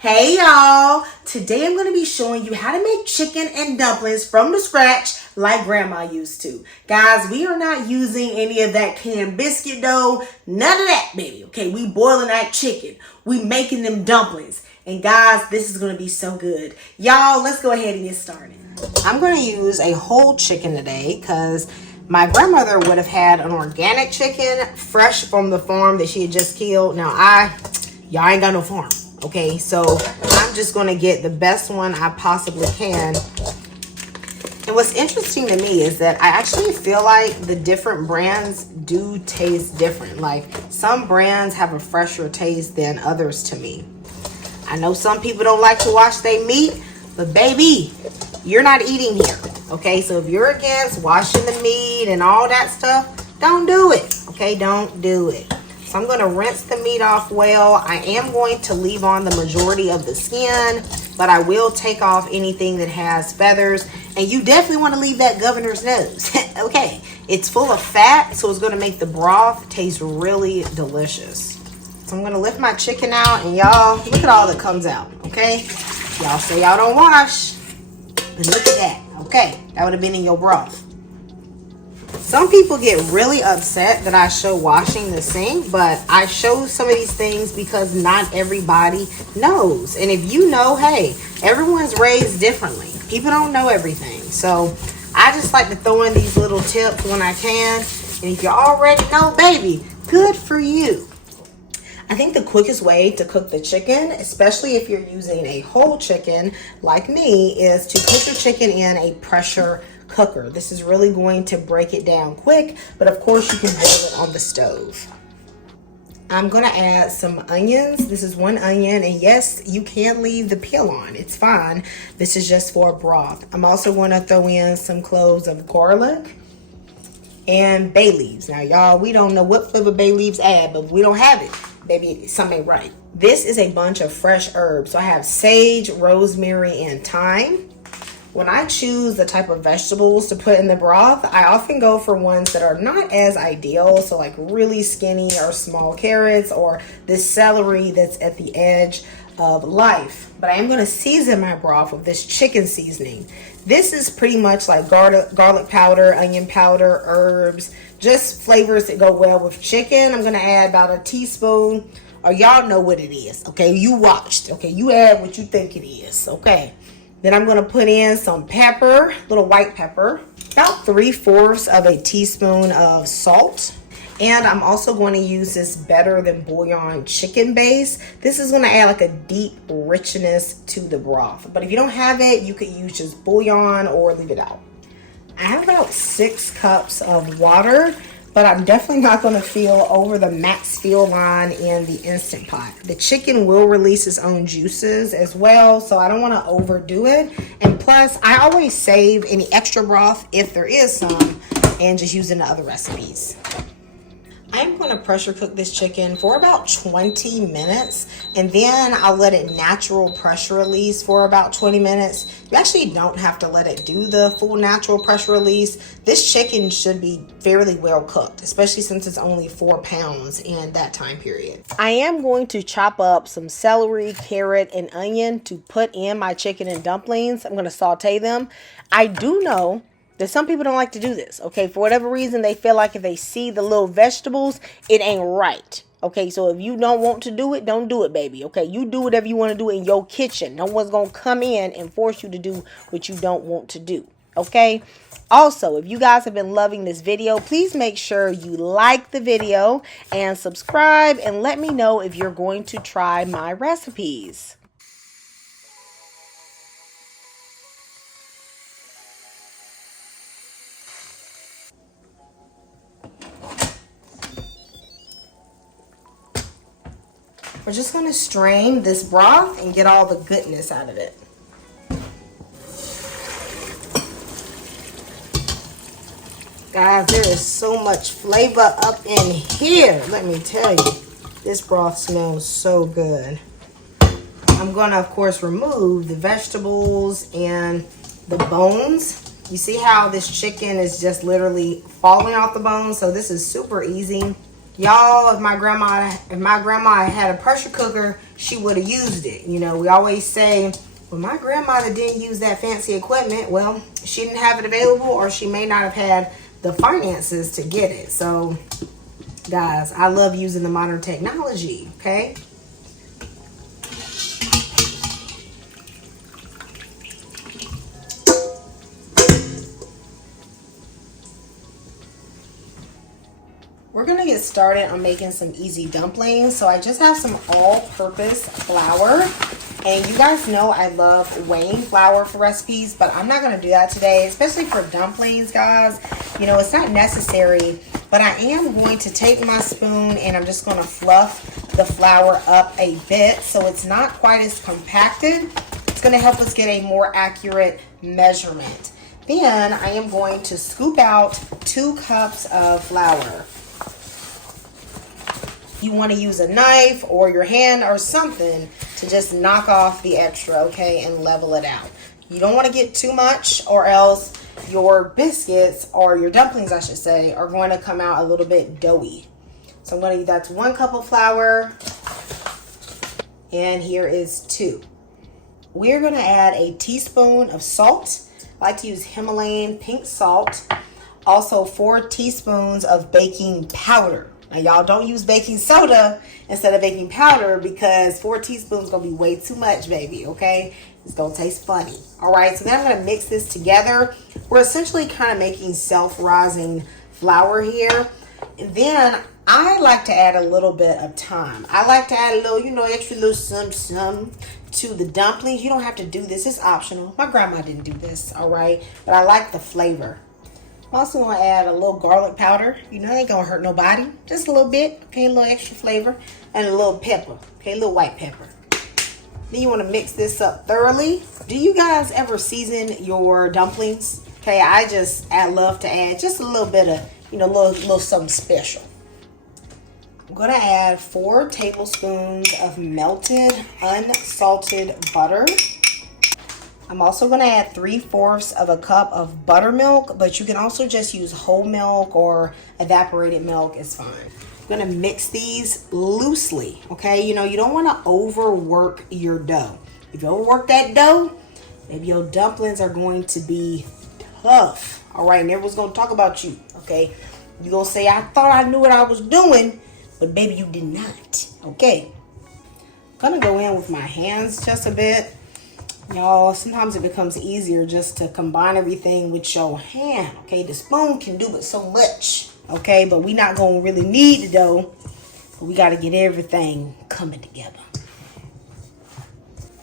Hey y'all, today I'm going to be showing you how to make chicken and dumplings from the scratch like grandma used to. Guys, we are not using any of that canned biscuit dough, none of that baby, okay? We boiling that chicken, we making them dumplings. And guys, this is going to be so good. Y'all, let's go ahead and get started. I'm going to use a whole chicken today because my grandmother would have had an organic chicken fresh from the farm that she had just killed. Now y'all ain't got no farm. Okay, so I'm just going to get the best one I possibly can. And what's interesting to me is that I actually feel like the different brands do taste different. Like some brands have a fresher taste than others to me. I know some people don't like to wash their meat, but baby, you're not eating here. Okay, so if you're against washing the meat and all that stuff, don't do it. Okay, don't do it. So I'm going to rinse the meat off well. I am going to leave on the majority of the skin, but I will take off anything that has feathers. And you definitely want to leave that governor's nose. Okay, it's full of fat, so it's going to make the broth taste really delicious. So I'm going to lift my chicken out, and y'all, look at all that comes out, okay? Y'all say y'all don't wash, but look at that, okay? That would have been in your broth. Some people get really upset that I show washing the sink, but I show some of these things because not everybody knows. And if you know, hey, everyone's raised differently. People don't know everything. So I just like to throw in these little tips when I can. And if you already know, baby, good for you. I think the quickest way to cook the chicken, especially if you're using a whole chicken like me, is to put your chicken in a pressure cooker. This is really going to break it down quick, but of course you can boil it on the stove. I'm going to add some onions. This is one onion, and yes, you can leave the peel on. It's fine. This is just for broth. I'm also going to throw in some cloves of garlic and bay leaves. Now, y'all, we don't know what flavor bay leaves add, but we don't have it. Baby, something ain't right. This is a bunch of fresh herbs. So I have sage, rosemary, and thyme. When I choose the type of vegetables to put in the broth, I often go for ones that are not as ideal. So like really skinny or small carrots or this celery that's at the edge of life. But I am going to season my broth with this chicken seasoning. This is pretty much like garlic powder, onion powder, herbs, just flavors that go well with chicken. I'm going to add about a teaspoon, or y'all know what it is. Okay, you watched. Okay, you add what you think it is. Okay. Then I'm going to put in some pepper, little white pepper, about 3/4 of a teaspoon of salt. And I'm also going to use this better than bouillon chicken base. This is going to add like a deep richness to the broth. But if you don't have it, you could use just bouillon or leave it out. I have about 6 cups of water, but I'm definitely not going to fill over the max fill line in the Instant Pot. The chicken will release its own juices as well, so I don't want to overdo it. And plus, I always save any extra broth, if there is some, and just use it in other recipes. I am going to pressure cook this chicken for about 20 minutes, and then I'll let it natural pressure release for about 20 minutes. You actually don't have to let it do the full natural pressure release. This chicken should be fairly well cooked, especially since it's only 4 pounds in that time period. I am going to chop up some celery, carrot, and onion to put in my chicken and dumplings. I'm going to saute them. I do know that some people don't like to do this, okay? For whatever reason, they feel like if they see the little vegetables, it ain't right, okay? So if you don't want to do it, don't do it, baby, okay? You do whatever you want to do in your kitchen. No one's going to come in and force you to do what you don't want to do, okay? Also, if you guys have been loving this video, please make sure you like the video and subscribe and let me know if you're going to try my recipes. We're just going to strain this broth and get all the goodness out of it. Guys, there is so much flavor up in here. Let me tell you, this broth smells so good. I'm going to, of course, remove the vegetables and the bones. You see how this chicken is just literally falling off the bone? So this is super easy. Y'all, if my grandma had a pressure cooker, she would have used it. You know, we always say, well, my grandmother didn't use that fancy equipment. Well, she didn't have it available, or she may not have had the finances to get it. So, guys, I love using the modern technology, okay? We're gonna get started on making some easy dumplings. So I just have some all-purpose flour. And you guys know I love weighing flour for recipes, but I'm not gonna do that today, especially for dumplings, guys. You know, it's not necessary, but I am going to take my spoon and I'm just gonna fluff the flour up a bit so it's not quite as compacted. It's gonna help us get a more accurate measurement. Then I am going to scoop out 2 cups of flour. You want to use a knife or your hand or something to just knock off the extra, okay, and level it out. You don't want to get too much, or else your biscuits, or your dumplings I should say, are going to come out a little bit doughy. So I'm going to, that's 1 cup of flour, and here is 2. We're going to add a teaspoon of salt. I like to use Himalayan pink salt. Also 4 teaspoons of baking powder. Now, y'all don't use baking soda instead of baking powder, because 4 teaspoons is going to be way too much, baby, okay? It's going to taste funny. All right, so then I'm going to mix this together. We're essentially kind of making self-rising flour here. And then I like to add a little bit of thyme. I like to add a little, you know, extra little some to the dumplings. You don't have to do this. It's optional. My grandma didn't do this, all right? But I like the flavor. I'm also going to add a little garlic powder. You know, it ain't going to hurt nobody. Just a little bit, okay, a little extra flavor. And a little pepper, okay, a little white pepper. Then you want to mix this up thoroughly. Do you guys ever season your dumplings? Okay, I love to add just a little bit of, you know, little something special. I'm going to add 4 tablespoons of melted, unsalted butter. I'm also going to add 3/4 of a cup of buttermilk, but you can also just use whole milk or evaporated milk. It's fine. I'm going to mix these loosely, okay? You know, you don't want to overwork your dough. If you overwork that dough, maybe your dumplings are going to be tough, all right? And everyone's going to talk about you, okay? You're going to say, I thought I knew what I was doing, but baby, you did not, okay? I'm going to go in with my hands just a bit. Y'all, sometimes it becomes easier just to combine everything with your hand, okay? The spoon can do it so much, okay? But we not going to really need the dough. But we got to get everything coming together.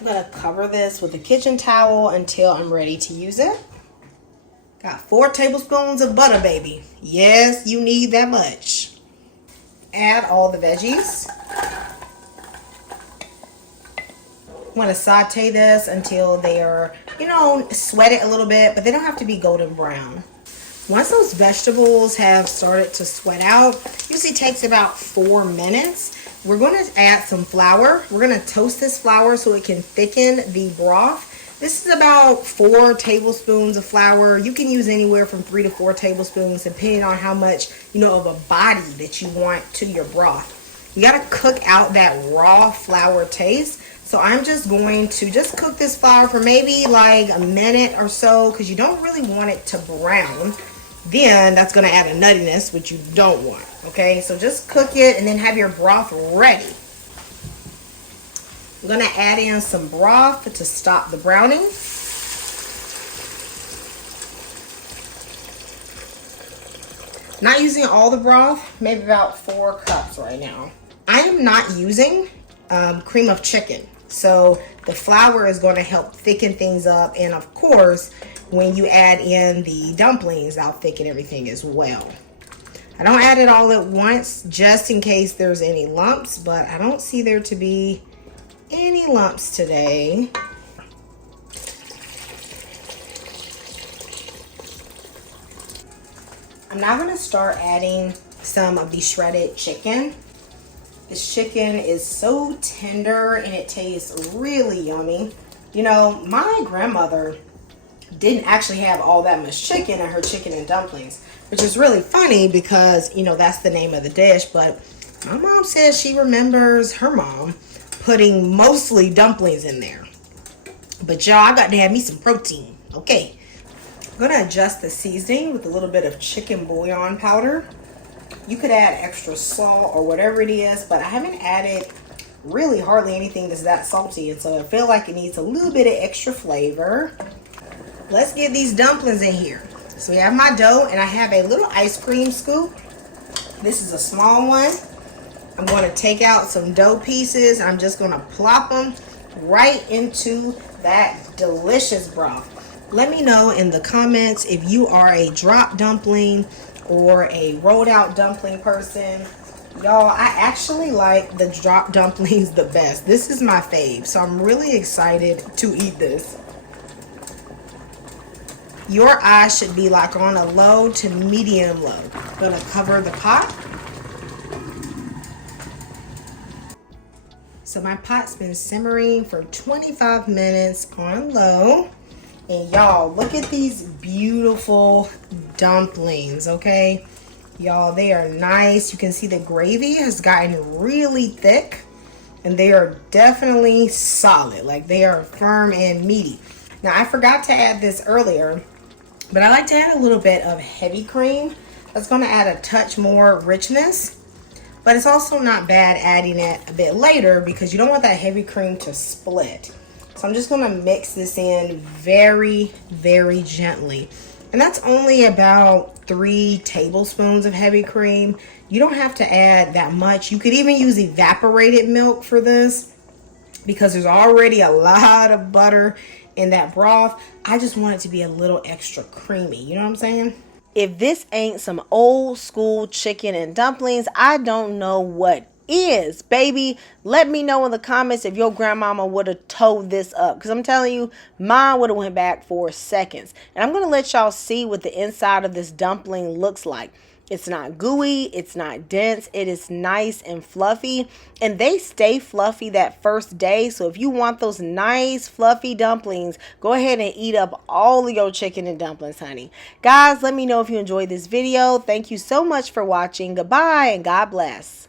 I'm going to cover this with a kitchen towel until I'm ready to use it. Got 4 tablespoons of butter, baby. Yes, you need that much. Add all the veggies. I'm going to saute this until they are, you know, sweated a little bit, but they don't have to be golden brown. Once those vegetables have started to sweat out, usually takes about 4 minutes. We're going to add some flour. We're going to toast this flour so it can thicken the broth. This is about 4 tablespoons of flour. You can use anywhere from 3 to 4 tablespoons depending on how much, you know, of a body that you want to your broth. You got to cook out that raw flour taste. So I'm just going to just cook this flour for maybe like a minute or so, because you don't really want it to brown. Then that's going to add a nuttiness, which you don't want. Okay, so just cook it and then have your broth ready. I'm going to add in some broth to stop the browning. Not using all the broth, maybe about 4 cups right now. I am not using cream of chicken. So the flour is going to help thicken things up. And of course, when you add in the dumplings, that'll thicken everything as well. I don't add it all at once just in case there's any lumps, but I don't see there to be any lumps today. I'm now going to start adding some of the shredded chicken. This chicken is so tender and it tastes really yummy. You know, my grandmother didn't actually have all that much chicken in her chicken and dumplings. which is really funny because, you know, that's the name of the dish. But my mom says she remembers her mom putting mostly dumplings in there. But y'all, I got to have me some protein. Okay. I'm going to adjust the seasoning with a little bit of chicken bouillon powder. You could add extra salt or whatever it is, but I haven't added really hardly anything that's that salty. And so I feel like it needs a little bit of extra flavor. Let's get these dumplings in here. So we have my dough, and I have a little ice cream scoop. This is a small one. I'm going to take out some dough pieces. I'm just going to plop them right into that delicious broth. Let me know in the comments if you are a drop dumpling or a rolled out dumpling person. Y'all, I actually like the drop dumplings the best. This is my fave, so I'm really excited to eat this. Your eyes should be like on a low to medium low. I'm gonna cover the pot. So my pot's been simmering for 25 minutes on low. And y'all, look at these beautiful dumplings, okay? Y'all, they are nice. You can see the gravy has gotten really thick. And they are definitely solid. Like, they are firm and meaty. Now, I forgot to add this earlier, but I like to add a little bit of heavy cream. That's going to add a touch more richness. But it's also not bad adding it a bit later because you don't want that heavy cream to split. So I'm just going to mix this in very, very gently. And that's only about 3 tablespoons of heavy cream. You don't have to add that much. You could even use evaporated milk for this because there's already a lot of butter in that broth. I just want it to be a little extra creamy. You know what I'm saying? If this ain't some old school chicken and dumplings, I don't know what is, baby. Let me know in the comments if your grandmama would have told this up, because I'm telling you, mine would have went back for seconds. And I'm gonna let y'all see what the inside of this dumpling looks like. It's not gooey, it's not dense, it is nice and fluffy, and they stay fluffy that first day. So if you want those nice fluffy dumplings, go ahead and eat up all of your chicken and dumplings, honey. Guys, let me know if you enjoyed this video. Thank you so much for watching. Goodbye and God bless.